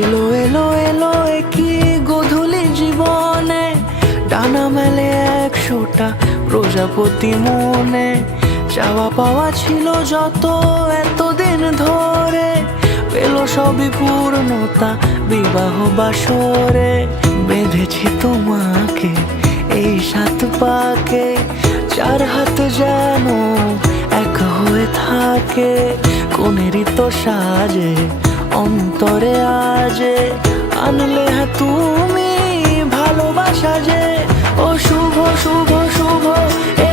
এলো এলো এলো কি গোধূলি জীবনে, ডানা মেলে 100টা প্রজাপতি মনে। চাওয়া পাওয়া ছিল যত এতদিন ধরে, পেল সবই পূর্ণতা বিবাহ বাসরে। বেঁধেছি তোমাকে এই 7 পাকে, 4 হাত যেন এক হয়ে থাকে। কোনেরই তো সাজে অন্তরে আজে, আনলে তুমি ভালোবাসা যে। ও শুভ শুভ শুভ এ